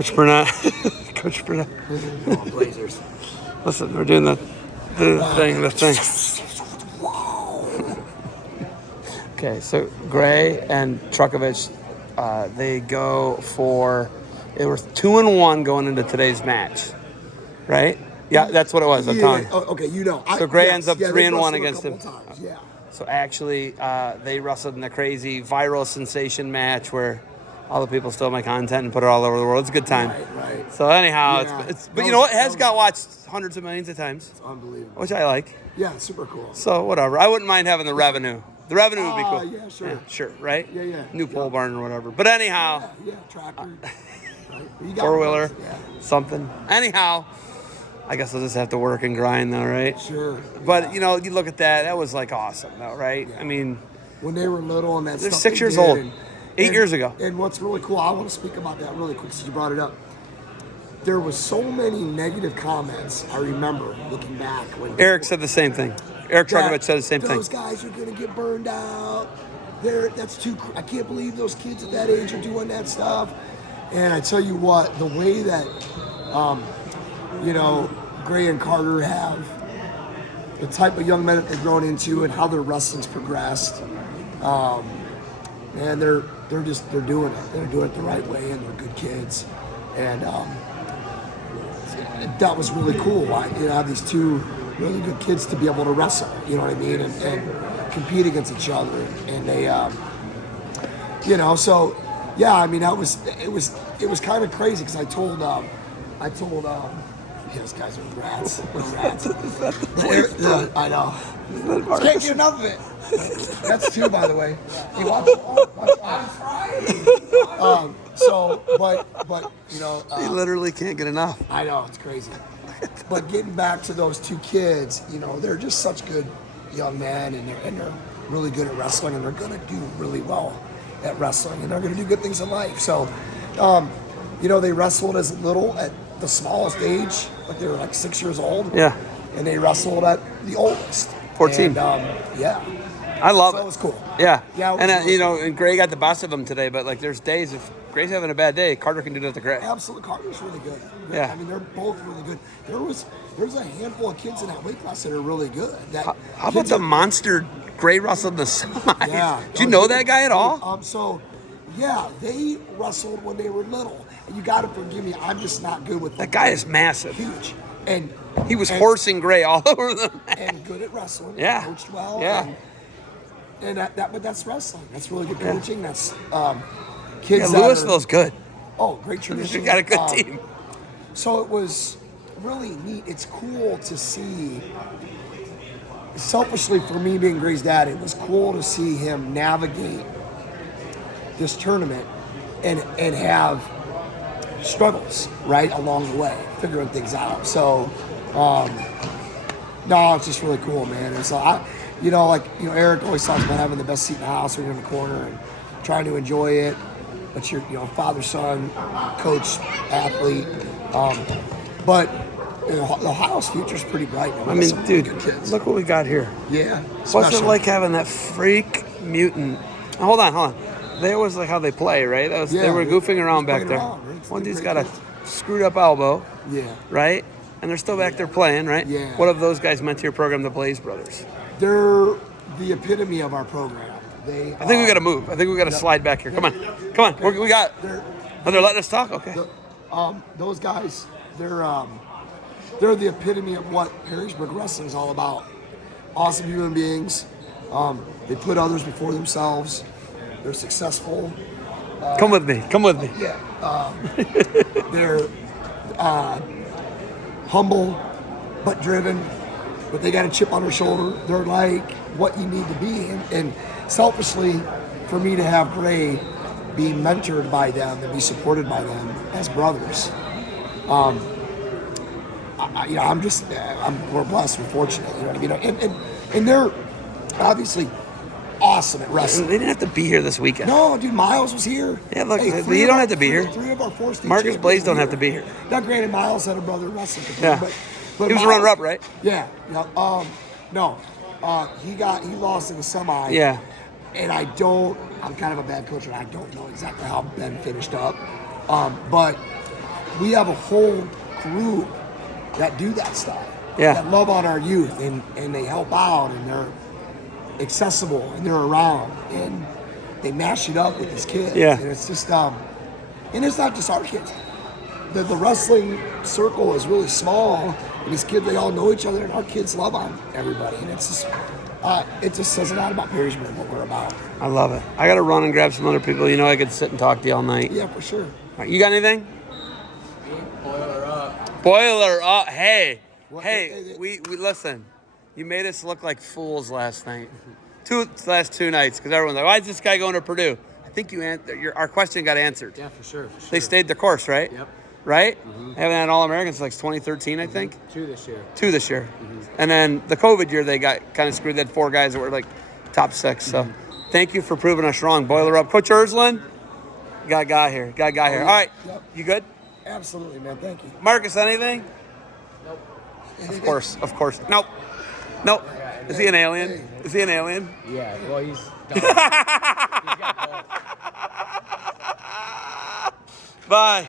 Coach Burnett. Coach Burnett. Oh, Blazers. Listen, we're doing the thing. Okay, so Gray and Trukovich, they go for, it was 2-1 going into today's match, right? Yeah, that's what it was. I'm telling you. Okay, you know. So Gray ends up 3-1 against him. Times, yeah. So actually, they wrestled in a crazy viral sensation match where all the people stole my content and put it all over the world. It's a good time. Right. So anyhow, Yeah. but you know what? It has got watched hundreds of millions of times. It's unbelievable. Which I like. Yeah, it's super cool. So whatever. I wouldn't mind having the revenue. The revenue would be cool. Yeah, sure. Yeah, sure, right? Yeah. New pole barn or whatever. But anyhow. Yeah, tractor. Right. Four-wheeler. Yeah. Something. Anyhow, I guess I'll just have to work and grind though, right? Sure. But, you know, you look at that was like awesome though, right? Yeah. I mean. When they were little and that they're stuff. 6 years old. 8 years ago. And what's really cool, I want to speak about that really quick since you brought it up. There was so many negative comments, I remember, looking back. When Eric said the same thing. Eric Trukovich said the same thing. Those guys are going to get burned out. I can't believe those kids at that age are doing that stuff. And I tell you what, the way that, Gray and Carter have, the type of young men that they've grown into and how their wrestling's progressed, and they're doing it. They're doing it the right way, and they're good kids. And that was really cool. I have these two really good kids to be able to wrestle. You know what I mean, and compete against each other. And they, so yeah. I mean, it was kind of crazy because I told those guys are rats. I know. Can't get enough of it. That's two, by the way. You watch I'm trying. He literally can't get enough. I know, it's crazy. But getting back to those two kids, they're just such good young men, and they're really good at wrestling, and they're going to do really well at wrestling, and they're going to do good things in life. So, they wrestled as little at the smallest age, like they were like 6 years old. Yeah. And they wrestled at the oldest. 14. And, yeah. I love it. That was cool. Yeah. And really and Gray got the best of him today, but like there's days if Gray's having a bad day, Carter can do that to Gray. Absolutely. Carter's really good. Yeah. I mean, they're both really good. There's a handful of kids in that weight class that are really good. How about the monster Gray wrestled the semis? Yeah. Do you know that guy at all? They wrestled when they were little. And you got to forgive me, I'm just not good with that guy is massive. Huge. And he was horsing Gray all over the mat. And good at wrestling. Yeah. Coached well. Yeah. But that's wrestling. That's really good coaching. That's kids. Yeah, Louisville's good. Oh, great tradition. You got a good team. So it was really neat. It's cool to see. Selfishly, for me being Gray's dad, it was cool to see him navigate this tournament and have struggles right along the way, figuring things out. So, it's just really cool, man. And so Eric always talks about having the best seat in the house when you're in the corner and trying to enjoy it. But you're, father, son, coach, athlete. But Ohio's future's pretty bright. I mean, dude, look what we got here. Yeah. What's it like having that freak mutant? Hold on. That was like how they play, right? They were goofing around back there. One dude's got a screwed up elbow. Yeah. Right? And they're still back there playing, right? Yeah. What have those guys meant to your program, the Blaze Brothers? They're the epitome of our program. I think we got to move. I think we got to slide back here. Come on. We got. They're letting us talk. Okay. Those guys, they're the epitome of what Perrysburg wrestling is all about. Awesome human beings. They put others before themselves. They're successful. Come with me. Yeah. They're humble, but driven. But they got a chip on their shoulder. They're like what you need to be. And selfishly, for me to have Gray be mentored by them and be supported by them as brothers, we're blessed and fortunate. You know what I mean? And they're obviously awesome at wrestling. They didn't have to be here this weekend. No, dude, Miles was here. Yeah, look, you don't have to be here. Three of our 4 state Marcus Blaze don't have to be here. Now, granted, Miles had a brother wrestling. Yeah. But he was a runner-up, right? Yeah. No. He lost in the semi. Yeah. And I'm kind of a bad coach, and I don't know exactly how Ben finished up. But we have a whole group that do that stuff. Yeah. That love on our youth and they help out and they're accessible and they're around and they mash it up with these kids. Yeah. And it's just and it's not just our kids. The wrestling circle is really small and these kids, they all know each other and our kids love on everybody. And it's just it just says a lot about Perrysburg, what we're about. I love it. I got to run and grab some other people. You know, I could sit and talk to you all night. Yeah, for sure. All right, you got anything? Boiler up. Boiler up. Hey, Well, hey, we listen. You made us look like fools last night. Last two nights, because everyone's like, why is this guy going to Purdue? I think our question got answered. Yeah, for sure. They stayed the course, right? Yep. Right? They haven't had All-Americans since like 2013, I think. 2 this year. 2 this year. And then the COVID year, they got kind of screwed. They had 4 guys that were like top 6. So thank you for proving us wrong. Boiler up. Coach Ersland, got a guy here. All right. Yep. You good? Absolutely, man. Thank you. Marcus, anything? Nope. Of course. Nope. Is he an alien? Is he an alien? Yeah, well, he's done. He's got both. Bye.